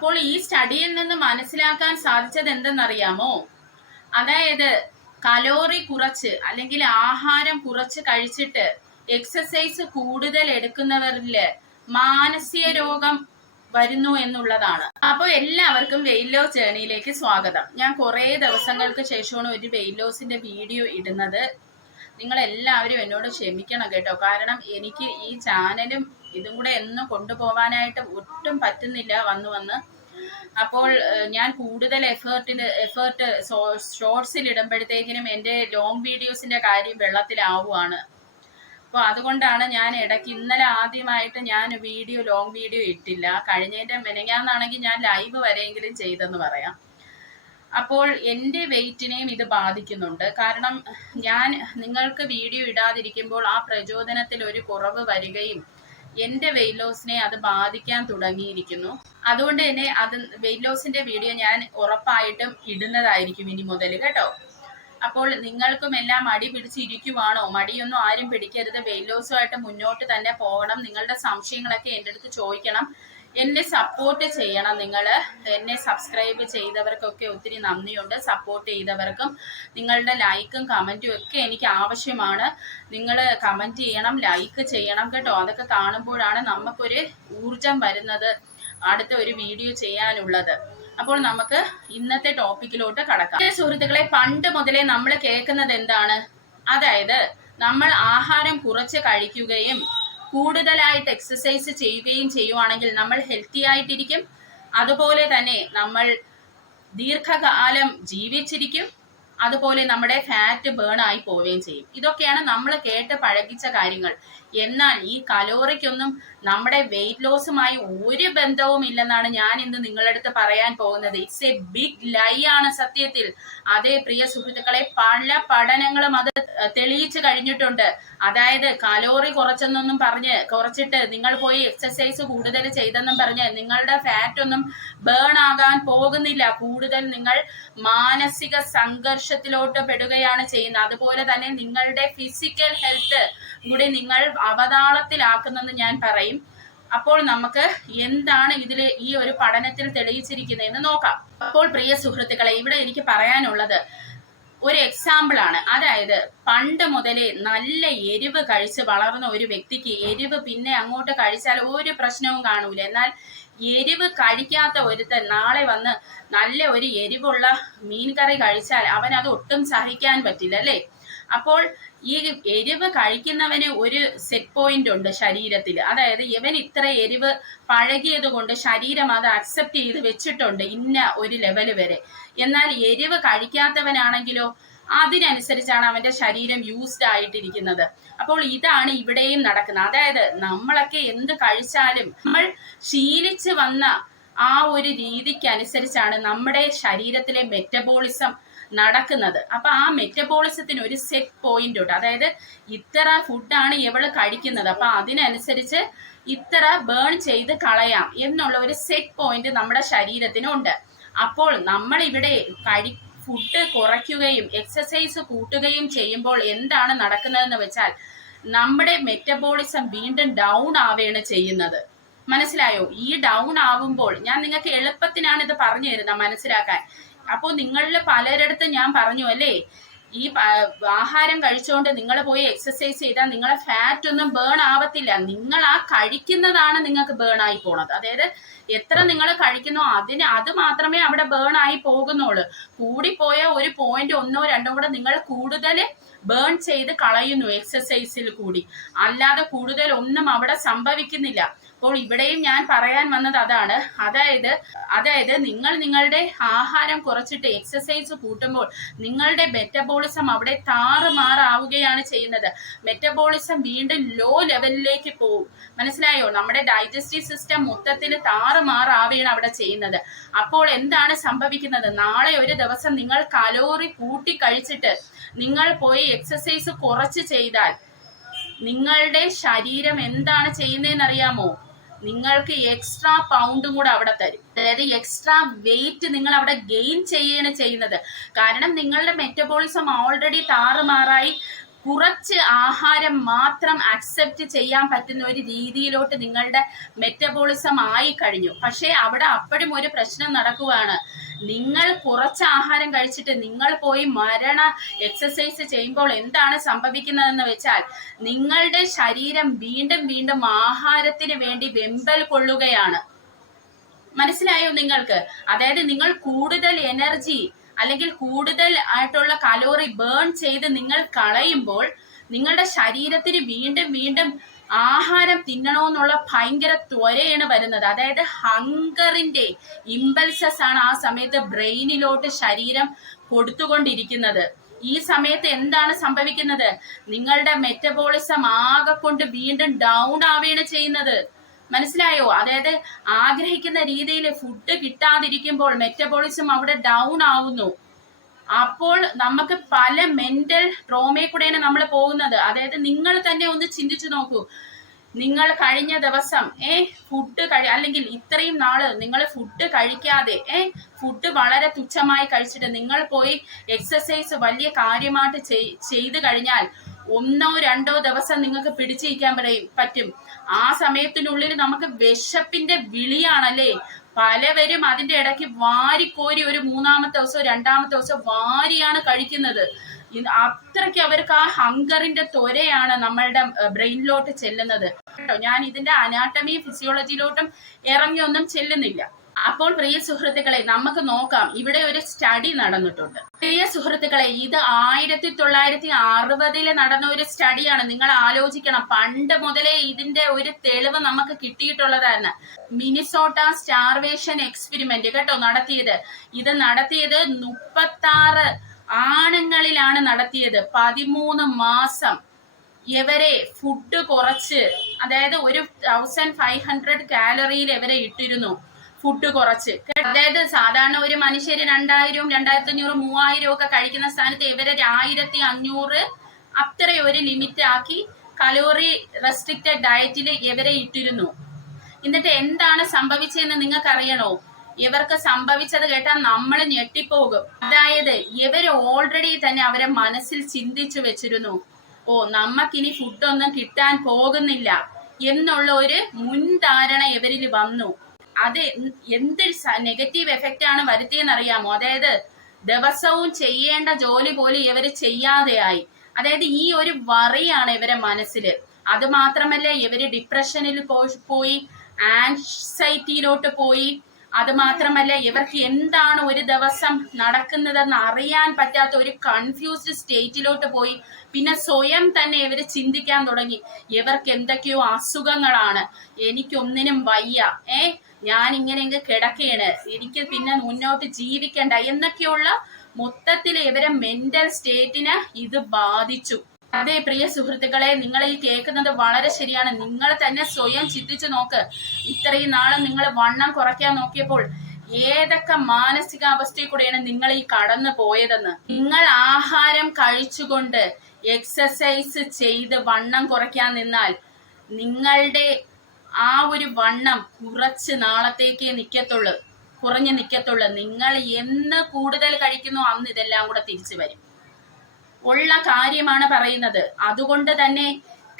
അപ്പോൾ ഈ സ്റ്റഡിയിൽ നിന്ന് മനസ്സിലാക്കാൻ സാധിച്ചത് എന്തെന്നറിയാമോ? അതായത് കലോറി കുറച്ച് അല്ലെങ്കിൽ ആഹാരം കുറച്ച് കഴിച്ചിട്ട് എക്സസൈസ് കൂടുതൽ എടുക്കുന്നവരില് മാനസിക രോഗം വരുന്നു എന്നുള്ളതാണ്. അപ്പോൾ എല്ലാവർക്കും വെയിറ്റ് ലോസ് ജേർണിയിലേക്ക് സ്വാഗതം. ഞാൻ കുറേ ദിവസങ്ങൾക്ക് ശേഷമാണ് ഒരു വെയിറ്റ് ലോസിന്റെ വീഡിയോ ഇടുന്നത്. നിങ്ങൾ എല്ലാവരും എന്നോട് ക്ഷമിക്കണം കേട്ടോ. കാരണം എനിക്ക് ഈ ചാനലും ഇതും കൂടെ എന്നും കൊണ്ടുപോകാനായിട്ട് ഒട്ടും പറ്റുന്നില്ല വന്ന്. അപ്പോൾ ഞാൻ കൂടുതൽ എഫേർട്ട് ഷോർട്സിൽ ഇടുമ്പോഴത്തേക്കിനും എൻ്റെ ലോങ് വീഡിയോസിന്റെ കാര്യം വെള്ളത്തിലാവുകയാണ്. അപ്പോൾ അതുകൊണ്ടാണ് ഞാൻ ഇടയ്ക്ക് ഇന്നലെ ആദ്യമായിട്ട് ഞാൻ ലോങ് വീഡിയോ ഇട്ടില്ല. കഴിഞ്ഞതിൻ്റെ മെനങ്ങാന്നാണെങ്കിൽ ഞാൻ ലൈവ് വരെയെങ്കിലും ചെയ്തെന്ന് പറയാം. അപ്പോൾ എൻ്റെ വെയിറ്റിനെയും ഇത് ബാധിക്കുന്നുണ്ട്. കാരണം ഞാൻ നിങ്ങൾക്ക് വീഡിയോ ഇടാതിരിക്കുമ്പോൾ ആ പ്രചോദനത്തിൽ ഒരു കുറവ് വരികയും എൻ്റെ വെയിറ്റ് ലോസിനെ അത് ബാധിക്കാൻ തുടങ്ങിയിരിക്കുന്നു. അതുകൊണ്ട് തന്നെ വെയിറ്റ് ലോസിന്റെ വീഡിയോ ഞാൻ ഉറപ്പായിട്ടും ഇടുന്നതായിരിക്കും ഇനി മുതൽ കേട്ടോ. അപ്പോൾ നിങ്ങൾക്കും എല്ലാം മടി പിടിച്ചിരിക്കുവാണോ? മടിയൊന്നും ആരും പിടിക്കരുത്. വെയിറ്റ് ലോസുമായിട്ട് മുന്നോട്ട് തന്നെ പോകണം. നിങ്ങളുടെ സംശയങ്ങളൊക്കെ എൻ്റെ അടുത്ത് ചോദിക്കണം. എന്നെ സപ്പോർട്ട് ചെയ്യണം. നിങ്ങൾ എന്നെ സബ്സ്ക്രൈബ് ചെയ്തവർക്കൊക്കെ ഒത്തിരി നന്ദിയുണ്ട്. സപ്പോർട്ട് ചെയ്തവർക്കും നിങ്ങളുടെ ലൈക്കും കമൻറ്റും ഒക്കെ എനിക്ക് ആവശ്യമാണ്. നിങ്ങൾ കമൻറ്റ് ചെയ്യണം, ലൈക്ക് ചെയ്യണം കേട്ടോ. അതൊക്കെ കാണുമ്പോഴാണ് നമുക്കൊരു ഊർജം വരുന്നത് അടുത്ത ഒരു വീഡിയോ ചെയ്യാനുള്ളത്. അപ്പോൾ നമുക്ക് ഇന്നത്തെ ടോപ്പിക്കിലോട്ട് കടക്കാം. സുഹൃത്തുക്കളെ, പണ്ട് മുതലേ നമ്മൾ കേൾക്കുന്നത് എന്താണ്? അതായത് നമ്മൾ ആഹാരം കുറച്ച് കഴിക്കുകയും കൂടുതലായിട്ട് എക്സസൈസ് ചെയ്യുകയും ചെയ്യുവാണെങ്കിൽ നമ്മൾ ഹെൽത്തി ആയിട്ടിരിക്കും. അതുപോലെ തന്നെ നമ്മൾ ദീർഘകാലം ജീവിച്ചിരിക്കും. അതുപോലെ നമ്മുടെ ഫാറ്റ് ബേൺ ആയി പോവുകയും ചെയ്യും. ഇതൊക്കെയാണ് നമ്മൾ കേട്ട് പഴകിച്ച കാര്യങ്ങൾ. എന്നാൽ ഈ കലോറിക്കൊന്നും നമ്മുടെ വെയിറ്റ് ലോസുമായി ഒരു ബന്ധവും ഇല്ലെന്നാണ് ഞാൻ ഇന്ന് നിങ്ങളുടെ അടുത്ത് പറയാൻ പോകുന്നത്. ഇറ്റ്സ് എ ബിഗ് ലൈ ആണ് സത്യത്തിൽ. അതേ പ്രിയ സുഹൃത്തുക്കളെ, പല പഠനങ്ങളും അത് തെളിയിച്ചു കഴിഞ്ഞിട്ടുണ്ട്. അതായത് കലോറി കുറച്ചിട്ട് നിങ്ങൾ പോയി എക്സസൈസ് കൂടുതൽ ചെയ്തെന്നും പറഞ്ഞ് നിങ്ങളുടെ ഫാറ്റ് ഒന്നും ബേൺ ആകാൻ പോകുന്നില്ല. കൂടുതൽ നിങ്ങൾ മാനസിക സംഘർഷത്തിലോട്ട് പെടുകയാണ് ചെയ്യുന്നത്. അതുപോലെ തന്നെ നിങ്ങളുടെ ഫിസിക്കൽ ഹെൽത്ത് കൂടി നിങ്ങൾ അവതാളത്തിലാക്കുന്നെന്ന് ഞാൻ പറയും. അപ്പോൾ നമുക്ക് എന്താണ് ഇതിൽ ഈ ഒരു പഠനത്തിൽ തെളിയിച്ചിരിക്കുന്നതെന്ന് നോക്കാം. അപ്പോൾ പ്രിയ സുഹൃത്തുക്കളെ, ഇവിടെ എനിക്ക് പറയാനുള്ളത് ഒരു എക്സാമ്പിൾ ആണ്. അതായത് പണ്ട് മുതലേ നല്ല എരിവ് കഴിച്ച് വളർന്ന ഒരു വ്യക്തിക്ക് എരിവ് പിന്നെ അങ്ങോട്ട് കഴിച്ചാൽ ഒരു പ്രശ്നവും കാണൂല. എന്നാൽ എരിവ് കഴിക്കാത്ത ഒരുത്തൻ നാളെ വന്ന് നല്ല ഒരു എരിവുള്ള മീൻ കറി കഴിച്ചാൽ അവൻ അത് ഒട്ടും സഹിക്കാൻ പറ്റില്ല, അല്ലേ? അപ്പോൾ ഈ എരിവ് കഴിക്കുന്നവന് ഒരു സെറ്റ് പോയിന്റ് ഉണ്ട് ശരീരത്തിൽ. അതായത് ഇവൻ ഇത്ര എരിവ് പഴകിയത് കൊണ്ട് ശരീരം അത് അക്സെപ്റ്റ് ചെയ്ത് വെച്ചിട്ടുണ്ട് ഇന്ന ഒരു ലെവല് വരെ. എന്നാൽ എരിവ് കഴിക്കാത്തവനാണെങ്കിലോ അതിനനുസരിച്ചാണ് അവന്റെ ശരീരം യൂസ്ഡ് ആയിട്ടിരിക്കുന്നത്. അപ്പോൾ ഇതാണ് ഇവിടെയും നടക്കുന്നത്. അതായത് നമ്മളൊക്കെ എന്ത് കഴിച്ചാലും നമ്മൾ ശീലിച്ച് വന്ന ആ ഒരു രീതിക്ക് അനുസരിച്ചാണ് നമ്മുടെ ശരീരത്തിലെ മെറ്റബോളിസം നടക്കുന്നത്. അപ്പൊ ആ മെറ്റബോളിസത്തിന് ഒരു സെറ്റ് പോയിന്റ് ഉണ്ട്. അതായത് ഇത്ര ഫുഡാണ് ഇവള് കഴിക്കുന്നത്, അപ്പൊ അതിനനുസരിച്ച് ഇത്ര ബേൺ ചെയ്ത് കളയാം എന്നുള്ള ഒരു സെറ്റ് പോയിന്റ് നമ്മുടെ ശരീരത്തിനുണ്ട്. അപ്പോൾ നമ്മൾ ഇവിടെ ഫുഡ് കുറയ്ക്കുകയും എക്സസൈസ് കൂട്ടുകയും ചെയ്യുമ്പോൾ എന്താണ് നടക്കുന്നതെന്ന് വെച്ചാൽ നമ്മുടെ മെറ്റബോളിസം വീണ്ടും ഡൗൺ ആവുകയാണ് ചെയ്യുന്നത്. മനസ്സിലായോ? ഈ ഡൗൺ ആവുമ്പോൾ ഞാൻ നിങ്ങൾക്ക് എളുപ്പത്തിനാണ് ഇത് പറഞ്ഞു തരുന്നത് മനസ്സിലാക്കാൻ. അപ്പോൾ നിങ്ങളിൽ പലരിടത്ത് ഞാൻ പറഞ്ഞു അല്ലേ, ഈ ആഹാരം കഴിച്ചുകൊണ്ട് നിങ്ങൾ പോയി എക്സസൈസ് ചെയ്താൽ നിങ്ങളെ ഫാറ്റ് ഒന്നും ബേൺ ആവത്തില്ല. നിങ്ങൾ ആ കഴിക്കുന്നതാണ് നിങ്ങൾക്ക് ബേൺ ആയി പോണത്. അതായത് എത്ര നിങ്ങൾ കഴിക്കുന്നോ അത് മാത്രമേ അവിടെ ബേൺ ആയി പോകുന്നുള്ളൂ. കൂടിപ്പോയ ഒരു പോയിന്റ് 1 or 2 കൂടെ നിങ്ങൾ കൂടുതൽ ബേൺ ചെയ്ത് കളയുന്നു എക്സസൈസിൽ കൂടി. അല്ലാതെ കൂടുതൽ ഒന്നും അവിടെ സംഭവിക്കുന്നില്ല. അപ്പോൾ ഇവിടെയും ഞാൻ പറയാൻ വന്നത് അതാണ്. അതായത് നിങ്ങൾ നിങ്ങളുടെ ആഹാരം കുറച്ചിട്ട് എക്സസൈസ് കൂട്ടുമ്പോൾ നിങ്ങളുടെ മെറ്റബോളിസം അവിടെ താറുമാറാവുകയാണ് ചെയ്യുന്നത്. മെറ്റബോളിസം വീണ്ടും ലോ ലെവലിലേക്ക് പോകും. മനസ്സിലായോ? നമ്മുടെ ഡൈജസ്റ്റീവ് സിസ്റ്റം മൊത്തത്തിൽ താറുമാറാവുകയാണ് അവിടെ ചെയ്യുന്നത്. അപ്പോൾ എന്താണ് സംഭവിക്കുന്നത്? നാളെ ഒരു ദിവസം നിങ്ങൾ കലോറി കൂട്ടി കഴിച്ചിട്ട് നിങ്ങൾ പോയി എക്സസൈസ് കുറച്ച് ചെയ്താൽ നിങ്ങളുടെ ശരീരം എന്താണ് ചെയ്യുന്നതെന്ന് അറിയാമോ? നിങ്ങൾക്ക് എക്സ്ട്രാ പൗണ്ടും കൂടെ അവിടെ തരും. അതായത് എക്സ്ട്രാ വെയിറ്റ് നിങ്ങൾ അവിടെ ഗെയിൻ ചെയ്യുകയാണ് ചെയ്യുന്നത്. കാരണം നിങ്ങളുടെ മെറ്റബോളിസം ഓൾറെഡി താറുമാറായി കുറച്ച് ആഹാരം മാത്രം അക്സെപ്റ്റ് ചെയ്യാൻ പറ്റുന്ന ഒരു രീതിയിലോട്ട് നിങ്ങളുടെ മെറ്റബോളിസം ആയി കഴിഞ്ഞു. പക്ഷേ അവിടെ അപ്പോഴും ഒരു പ്രശ്നം നടക്കുവാണ്. നിങ്ങൾ കുറച്ച് ആഹാരം കഴിച്ചിട്ട് നിങ്ങൾ പോയി എക്സസൈസ് ചെയ്യുമ്പോൾ എന്താണ് സംഭവിക്കുന്നതെന്ന് വെച്ചാൽ നിങ്ങളുടെ ശരീരം വീണ്ടും വീണ്ടും ആഹാരത്തിന് വേണ്ടി വെമ്പൽ കൊള്ളുകയാണ്. മനസ്സിലായോ നിങ്ങൾക്ക്? അതായത് നിങ്ങൾ കൂടുതൽ എനർജി അല്ലെങ്കിൽ കൂടുതൽ ആയിട്ടുള്ള കലോറി ബേൺ ചെയ്ത് നിങ്ങൾ കളയുമ്പോൾ നിങ്ങളുടെ ശരീരത്തിന് വീണ്ടും വീണ്ടും ആഹാരം തിന്നണമെന്നുള്ള ഭയങ്കര ത്വരയാണ് വരുന്നത്. അതായത് ഹങ്കറിന്റെ ഇമ്പൾസസ് ആണ് ആ സമയത്ത് ബ്രെയിനിലോട്ട് ശരീരം കൊടുത്തുകൊണ്ടിരിക്കുന്നത്. ഈ സമയത്ത് എന്താണ് സംഭവിക്കുന്നത്? നിങ്ങളുടെ മെറ്റബോളിസം ആകെ കൊണ്ട് വീണ്ടും ഡൗൺ ആവുകയാണ് ചെയ്യുന്നത്. മനസ്സിലായോ? അതായത് ആഗ്രഹിക്കുന്ന രീതിയിൽ ഫുഡ് കിട്ടാതിരിക്കുമ്പോൾ മെറ്റബോളിസം അവിടെ ഡൗൺ ആവുന്നു. അപ്പോൾ നമുക്ക് പല മെന്റൽ ട്രോമയെ കൂടെയാണ് നമ്മൾ പോകുന്നത്. അതായത് നിങ്ങൾ തന്നെ ഒന്ന് ചിന്തിച്ചു നോക്കൂ. നിങ്ങൾ കഴിഞ്ഞ ദിവസം ഫുഡ് അല്ലെങ്കിൽ ഇത്രയും നാള് നിങ്ങൾ ഫുഡ് കഴിക്കാതെ ഫുഡ് വളരെ തുച്ഛമായി കഴിച്ചിട്ട് നിങ്ങൾ പോയി എക്സസൈസ് വലിയ കാര്യമായിട്ട് ചെയ്തു കഴിഞ്ഞാൽ 1-2 ദിവസം നിങ്ങൾക്ക് പിടിച്ചിരിക്കാൻ പറ്റും. ആ സമയത്തിനുള്ളിൽ നമുക്ക് വിശപ്പിന്റെ വിളിയാണല്ലേ. പലവരും അതിന്റെ ഇടയ്ക്ക് വാരിക്കോരി ഒരു 3-ാമത്തെ ദിവസം 2-ാമത്തെ ദിവസം വാരിയാണ് കഴിക്കുന്നത്. അത്രയ്ക്ക് അവർക്ക് ആ ഹങ്കറിന്റെ ത്വരയാണ് നമ്മളുടെ ബ്രെയിനിലോട്ട് ചെല്ലുന്നത്. ഞാൻ ഇതിന്റെ അനാട്ടമി ഫിസിയോളജിയിലോട്ടും ഇറങ്ങിയൊന്നും ചെല്ലുന്നില്ല. അപ്പോൾ പ്രിയ സുഹൃത്തുക്കളെ, നമുക്ക് നോക്കാം. ഇവിടെ ഒരു സ്റ്റഡി നടന്നിട്ടുണ്ട്. പ്രിയ സുഹൃത്തുക്കളെ, ഇത് 1960 നടന്ന ഒരു സ്റ്റഡിയാണ്. നിങ്ങൾ ആലോചിക്കണം, പണ്ട് മുതലേ ഇതിന്റെ ഒരു തെളിവ് നമുക്ക് കിട്ടിയിട്ടുള്ളതാണ്. മിനിസോട്ട സ്റ്റാർവേഷൻ എക്സ്പെരിമെന്റ് കേട്ടോ നടത്തിയത്. ഇത് നടത്തിയത് 36 ആണുങ്ങളിലാണ് നടത്തിയത്. 13 മാസം ഇവരെ ഫുഡ് കുറച്ച്, അതായത് 1500 കാലറിയിൽ ഇവരെ ഇട്ടിരുന്നു ഫുഡ് കുറച്ച്. അതായത് സാധാരണ ഒരു മനുഷ്യര് 2000, 2500, 3000 ഒക്കെ കഴിക്കുന്ന സ്ഥാനത്ത് ഇവരെ 1500 അത്ര ഒരു ലിമിറ്റ് ആക്കി കലോറി റെസ്ട്രിക്റ്റഡ് ഡയറ്റിൽ ഇവരെ ഇട്ടിരുന്നു. എന്നിട്ട് എന്താണ് സംഭവിച്ചതെന്ന് നിങ്ങൾക്ക് അറിയണോ? ഇവർക്ക് സംഭവിച്ചത് കേട്ടാൽ നമ്മൾ ഞെട്ടിപ്പോകും. അതായത് ഇവര് ഓൾറെഡി തന്നെ അവരെ മനസ്സിൽ ചിന്തിച്ചു വെച്ചിരുന്നു, നമുക്കിനി ഫുഡൊന്നും കിട്ടാൻ പോകുന്നില്ല എന്നുള്ള ഒരു മുൻധാരണ ഇവരിൽ വന്നു. അത് എന്തൊരു നെഗറ്റീവ് എഫക്റ്റ് ആണ് വരുത്തിയെന്ന് അറിയാമോ? അതായത് ദിവസവും ചെയ്യേണ്ട ജോലി പോലും ഇവര് ചെയ്യാതെയായി. അതായത് ഈ ഒരു വറിയാണ് ഇവരെ മനസ്സില്. അത് മാത്രമല്ല, ഇവര് ഡിപ്രഷനിൽ പോയി, ആൻസൈറ്റിയിലോട്ട് പോയി. അത് മാത്രമല്ല, ഇവർക്ക് എന്താണ് ഒരു ദിവസം നടക്കുന്നതെന്ന് അറിയാൻ പറ്റാത്ത ഒരു കൺഫ്യൂസ്ഡ് സ്റ്റേറ്റിലോട്ട് പോയി. പിന്നെ സ്വയം തന്നെ ഇവര് ചിന്തിക്കാൻ തുടങ്ങി, ഇവർക്ക് എന്തൊക്കെയോ അസുഖങ്ങളാണ്, എനിക്കൊന്നിനും വയ്യ, ഞാൻ ഇങ്ങനെ കിടക്കുകയാണ്, എനിക്ക് പിന്നെ മുന്നോട്ട് ജീവിക്കണ്ട എന്നൊക്കെയുള്ള മൊത്തത്തിൽ ഇവരെ മെന്റൽ സ്റ്റേറ്റിനെ ഇത് ബാധിച്ചു. അതെ പ്രിയ സുഹൃത്തുക്കളെ, നിങ്ങൾ ഈ കേൾക്കുന്നത് വളരെ ശരിയാണ്. നിങ്ങൾ തന്നെ സ്വയം ചിന്തിച്ചു നോക്ക്. ഇത്രയും നാളും നിങ്ങൾ വണ്ണം കുറയ്ക്കാൻ നോക്കിയപ്പോൾ ഏതൊക്കെ മാനസികാവസ്ഥയിൽ കൂടെയാണ് നിങ്ങൾ ഈ കടന്നു പോയതെന്ന്. നിങ്ങൾ ആഹാരം കഴിച്ചുകൊണ്ട് എക്സസൈസ് ചെയ്ത് വണ്ണം കുറയ്ക്കാൻ നിന്നാൽ നിങ്ങളുടെ ആ ഒരു വണ്ണം കുറച്ച് നാളത്തേക്ക് കുറഞ്ഞു നിൽക്കത്തുള്ളൂ. നിങ്ങൾ എന്ന് കൂടുതൽ കഴിക്കുന്നു അന്ന് ഇതെല്ലാം കൂടെ തിരിച്ചു വരും. ഉള്ള കാര്യമാണ് പറയുന്നത്. അതുകൊണ്ട് തന്നെ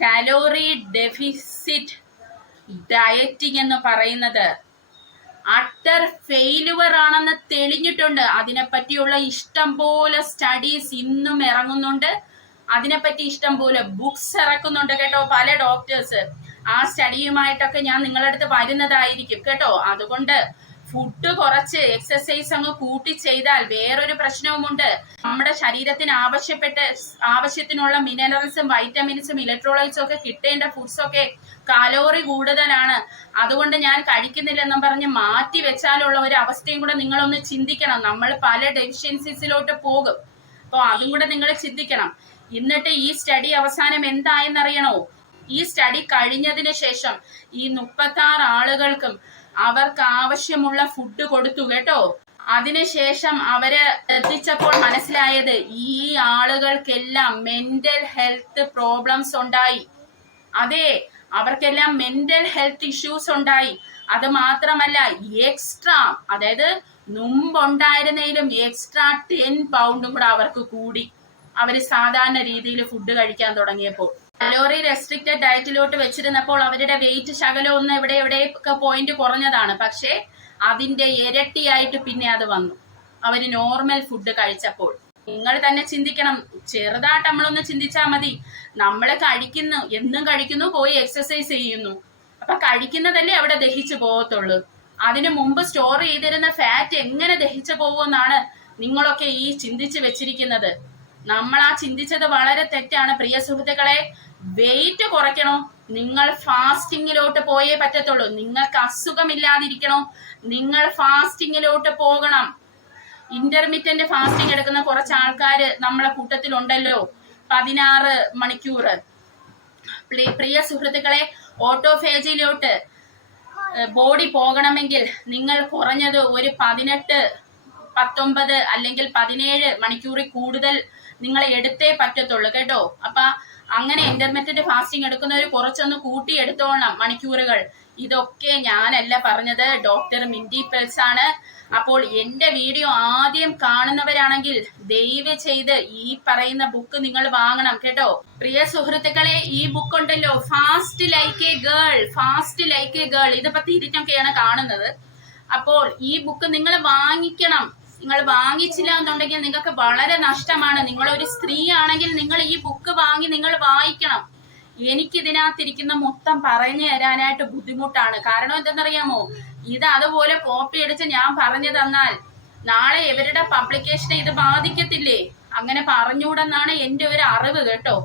കലോറി ഡെഫിസിറ്റ് ഡയറ്റിംഗ് എന്ന് പറയുന്നത് അട്ടർ ഫെയിലുവർ ആണെന്ന് തെളിഞ്ഞിട്ടുണ്ട്. അതിനെപ്പറ്റിയുള്ള ഇഷ്ടം പോലെ സ്റ്റഡീസ് ഇന്നും ഇറങ്ങുന്നുണ്ട്. അതിനെപ്പറ്റി ഇഷ്ടം പോലെ ബുക്സ് ഇറക്കുന്നുണ്ട് കേട്ടോ, പല ഡോക്ടേഴ്സ്. ആ സ്റ്റഡിയുമായിട്ടൊക്കെ ഞാൻ നിങ്ങളുടെ അടുത്ത് വരുന്നതായിരിക്കും കേട്ടോ. അതുകൊണ്ട് ഫുഡ് കുറച്ച് എക്സസൈസ് അങ്ങ് കൂട്ടി ചെയ്താൽ വേറൊരു പ്രശ്നവുമുണ്ട്. നമ്മുടെ ശരീരത്തിന് ആവശ്യത്തിനുള്ള മിനറൽസും വൈറ്റമിൻസും ഇലക്ട്രോലൈറ്റ്സും ഒക്കെ കിട്ടേണ്ട ഫുഡ്സ് ഒക്കെ കലോറി കൂടുതലാണ്. അതുകൊണ്ട് ഞാൻ കഴിക്കുന്നില്ലെന്നും പറഞ്ഞ് മാറ്റി വെച്ചാലുള്ള ഒരു അവസ്ഥയും കൂടെ നിങ്ങളൊന്ന് ചിന്തിക്കണം. നമ്മൾ പല ഡെഫിഷ്യൻസീസിലോട്ട് പോകും. അപ്പോൾ അതും കൂടെ നിങ്ങൾ ചിന്തിക്കണം. എന്നിട്ട് ഈ സ്റ്റഡി അവസാനം എന്തായെന്നറിയണോ? ഈ സ്റ്റഡി കഴിഞ്ഞതിന് ശേഷം ഈ 36 ആളുകൾക്കും അവർക്ക് ആവശ്യമുള്ള ഫുഡ് കൊടുത്തു കേട്ടോ. അതിനുശേഷം അവര് എത്തിച്ചപ്പോൾ മനസ്സിലായത് ഈ ആളുകൾക്കെല്ലാം മെന്റൽ ഹെൽത്ത് പ്രോബ്ലംസ് ഉണ്ടായി. അതെ, അവർക്കെല്ലാം മെന്റൽ ഹെൽത്ത് ഇഷ്യൂസ് ഉണ്ടായി. അത് മാത്രമല്ല, എക്സ്ട്രാ, അതായത് മുമ്പുണ്ടായിരുന്നതിലും എക്സ്ട്രാ 10 പൗണ്ടും കൂടെ അവർക്ക് കൂടി. അവര് സാധാരണ രീതിയിൽ ഫുഡ് കഴിക്കാൻ തുടങ്ങിയപ്പോൾ. കലോറി റെസ്ട്രിക്റ്റഡ് ഡയറ്റിലോട്ട് വെച്ചിരുന്നപ്പോൾ അവരുടെ വെയിറ്റ് ശകലം ഒന്ന് എവിടെയൊക്കെ പോയിന്റ് കുറഞ്ഞതാണ്. പക്ഷേ അതിന്റെ ഇരട്ടിയായിട്ട് പിന്നെ അത് വന്നു അവര് നോർമൽ ഫുഡ് കഴിച്ചപ്പോൾ. നിങ്ങൾ തന്നെ ചിന്തിക്കണം, ചെറുതായിട്ട് നമ്മളൊന്ന് ചിന്തിച്ചാൽ മതി. നമ്മൾ കഴിക്കുന്നു, എന്നും കഴിക്കുന്നു, പോയി എക്സസൈസ് ചെയ്യുന്നു. അപ്പൊ കഴിക്കുന്നതല്ലേ അവിടെ ദഹിച്ചു പോകത്തുള്ളൂ. അതിനു മുമ്പ് സ്റ്റോർ ചെയ്തിരുന്ന ഫാറ്റ് എങ്ങനെ ദഹിച്ചു പോകുമെന്നാണ് നിങ്ങളൊക്കെ ഈ ചിന്തിച്ചു വെച്ചിരിക്കുന്നത്. നമ്മൾ ആ ചിന്തിച്ചത് വളരെ തെറ്റാണ് പ്രിയ സുഹൃത്തുക്കളെ. വെയിറ്റ് കുറയ്ക്കണോ, നിങ്ങൾ ഫാസ്റ്റിങ്ങിലോട്ട് പോയേ പറ്റത്തുള്ളൂ. നിങ്ങൾക്ക് അസുഖമില്ലാതിരിക്കണോ, നിങ്ങൾ ഫാസ്റ്റിങ്ങിലോട്ട് പോകണം. ഇന്റർമീഡിയന്റ് ഫാസ്റ്റിംഗ് എടുക്കുന്ന കുറച്ച് ആൾക്കാർ നമ്മളെ കൂട്ടത്തിലുണ്ടല്ലോ, 16 മണിക്കൂർ. പ്രിയ സുഹൃത്തുക്കളെ, ഓട്ടോഫേജിലോട്ട് ബോഡി പോകണമെങ്കിൽ നിങ്ങൾ കുറഞ്ഞത് ഒരു 18, 19 അല്ലെങ്കിൽ 17 മണിക്കൂറിൽ കൂടുതൽ നിങ്ങൾ എടുത്തേ പറ്റത്തുള്ളൂ കേട്ടോ. അപ്പൊ അങ്ങനെ ഇന്റർമീഡിയന്റ് ഫാസ്റ്റിംഗ് എടുക്കുന്നവർ കുറച്ചൊന്ന് കൂട്ടി എടുത്തോളണം മണിക്കൂറുകൾ. ഇതൊക്കെ ഞാനല്ല പറഞ്ഞത്, ഡോക്ടർ മിൻഡി പെൽസ് ആണ്. അപ്പോൾ എന്റെ വീഡിയോ ആദ്യം കാണുന്നവരാണെങ്കിൽ ദയവ് ചെയ്ത് ഈ പറയുന്ന ബുക്ക് നിങ്ങൾ വാങ്ങണം കേട്ടോ. പ്രിയ സുഹൃത്തുക്കളെ, ഈ ബുക്ക് ഉണ്ടല്ലോ, ഫാസ്റ്റ് ലൈക്ക് എ ഗേൾ, ഇതിപ്പോ തിരിച്ചൊക്കെയാണ് കാണുന്നത്. അപ്പോൾ ഈ ബുക്ക് നിങ്ങൾ വാങ്ങിക്കണം. നിങ്ങൾ വാങ്ങിച്ചില്ല എന്നുണ്ടെങ്കിൽ നിങ്ങൾക്ക് വളരെ നഷ്ടമാണ്. നിങ്ങൾ ഒരു സ്ത്രീ ആണെങ്കിൽ നിങ്ങൾ ഈ ബുക്ക് വാങ്ങി നിങ്ങൾ വായിക്കണം. എനിക്ക് ഇതിനകത്തിരിക്കുന്ന മൊത്തം പറഞ്ഞു തരാനായിട്ട് ബുദ്ധിമുട്ടാണ്. കാരണം എന്തെന്നറിയാമോ, ഇത് അതുപോലെ കോപ്പി അടിച്ച് ഞാൻ പറഞ്ഞു തന്നാൽ നാളെ ഇവരുടെ പബ്ലിക്കേഷനെ ഇത് ബാധിക്കത്തില്ലേ? അങ്ങനെ പറഞ്ഞുകൂടെന്നാണ് എന്റെ ഒരു അറിവ് കേട്ടോ.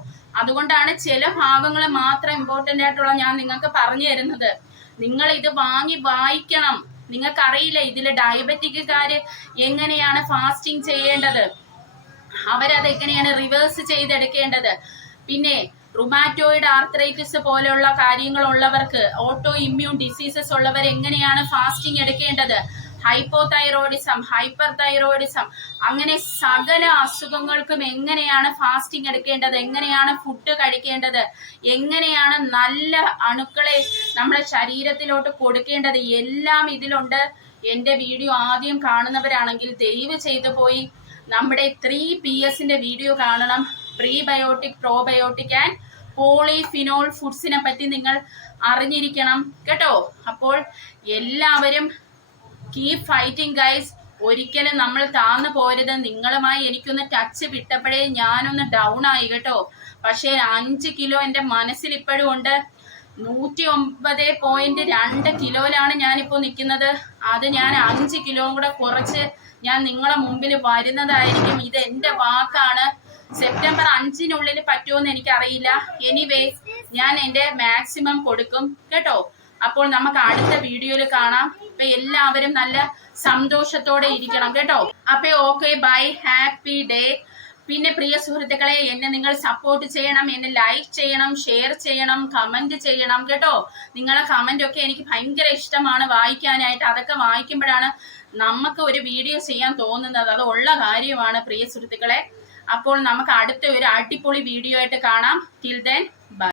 അതുകൊണ്ടാണ് ചില ഭാഗങ്ങൾ മാത്രം ഇമ്പോർട്ടന്റ് ആയിട്ടുള്ള ഞാൻ നിങ്ങൾക്ക് പറഞ്ഞു തരുന്നത്. നിങ്ങൾ ഇത് വാങ്ങി വായിക്കണം. നിങ്ങൾക്കറിയില്ല ഇതില് ഡയബറ്റിക്കാര് എങ്ങനെയാണ് ഫാസ്റ്റിംഗ് ചെയ്യേണ്ടത്, അവരത് എങ്ങനെയാണ് റിവേഴ്സ് ചെയ്തെടുക്കേണ്ടത്. പിന്നെ റുമാറ്റോയിഡ് ആർത്രൈറ്റിസ് പോലെയുള്ള കാര്യങ്ങൾ ഉള്ളവർക്ക്, ഓട്ടോ ഇമ്മ്യൂൺ ഡിസീസസ് ഉള്ളവർ എങ്ങനെയാണ് ഫാസ്റ്റിംഗ് എടുക്കേണ്ടത്, ഹൈപ്പോതൈറോയിഡിസം, ഹൈപ്പർ തൈറോയിഡിസം, അങ്ങനെ സകല അസുഖങ്ങൾക്കും എങ്ങനെയാണ് ഫാസ്റ്റിംഗ് എടുക്കേണ്ടത്, എങ്ങനെയാണ് ഫുഡ് കഴിക്കേണ്ടത്, എങ്ങനെയാണ് നല്ല അണുക്കളെ നമ്മുടെ ശരീരത്തിലോട്ട് കൊടുക്കേണ്ടത്, എല്ലാം ഇതിലുണ്ട്. എന്റെ വീഡിയോ ആദ്യം കാണുന്നവരാണെങ്കിൽ ദയവ് ചെയ്തു പോയി നമ്മുടെ 3PS വീഡിയോ കാണണം. പ്രീബയോട്ടിക്, പ്രോബയോട്ടിക് ആൻഡ് പോളിഫിനോൾ ഫുഡ്സിനെ പറ്റി നിങ്ങൾ അറിഞ്ഞിരിക്കണം കേട്ടോ. അപ്പോൾ എല്ലാവരും കീപ് ഫൈറ്റിംഗ് ഗൈസ്. ഒരിക്കലും നമ്മൾ താന്നു പോരുത്. നിങ്ങളുമായി എനിക്കൊന്ന് ടച്ച് വിട്ടപ്പോഴേ ഞാനൊന്ന് ഡൗൺ ആയി കേട്ടോ. പക്ഷേ 5 കിലോ എൻ്റെ മനസ്സിൽ ഇപ്പോഴും ഉണ്ട്. 109.2 കിലോയിലാണ് ഞാനിപ്പോൾ നിൽക്കുന്നത്. അത് ഞാൻ 5 കിലോ കൂടെ കുറച്ച് ഞാൻ നിങ്ങളെ മുമ്പിൽ വരുന്നതായിരിക്കും. ഇത് എൻ്റെ വാക്കാണ്. സെപ്റ്റംബർ 5-നുള്ളിൽ പറ്റുമെന്ന് എനിക്കറിയില്ല. എനിവേസ് ഞാൻ എൻ്റെ മാക്സിമം കൊടുക്കും കേട്ടോ. അപ്പോൾ നമുക്ക് അടുത്ത വീഡിയോയിൽ കാണാം. അപ്പൊ എല്ലാവരും നല്ല സന്തോഷത്തോടെ ഇരിക്കണം കേട്ടോ. അപ്പൊ ഓക്കെ, ബൈ, ഹാപ്പി ഡേ. പിന്നെ പ്രിയ സുഹൃത്തുക്കളെ, എന്നെ നിങ്ങൾ സപ്പോർട്ട് ചെയ്യണം, എന്നെ ലൈക്ക് ചെയ്യണം, ഷെയർ ചെയ്യണം, കമന്റ് ചെയ്യണം കേട്ടോ. നിങ്ങളെ കമന്റ് ഒക്കെ എനിക്ക് ഭയങ്കര ഇഷ്ടമാണ് വായിക്കാനായിട്ട്. അതൊക്കെ വായിക്കുമ്പോഴാണ് നമുക്ക് ഒരു വീഡിയോ ചെയ്യാൻ തോന്നുന്നത്. അത് ഉള്ള കാര്യമാണ് പ്രിയ സുഹൃത്തുക്കളെ. അപ്പോൾ നമുക്ക് അടുത്ത ഒരു അടിപൊളി വീഡിയോ ആയിട്ട് കാണാം. Till then bye.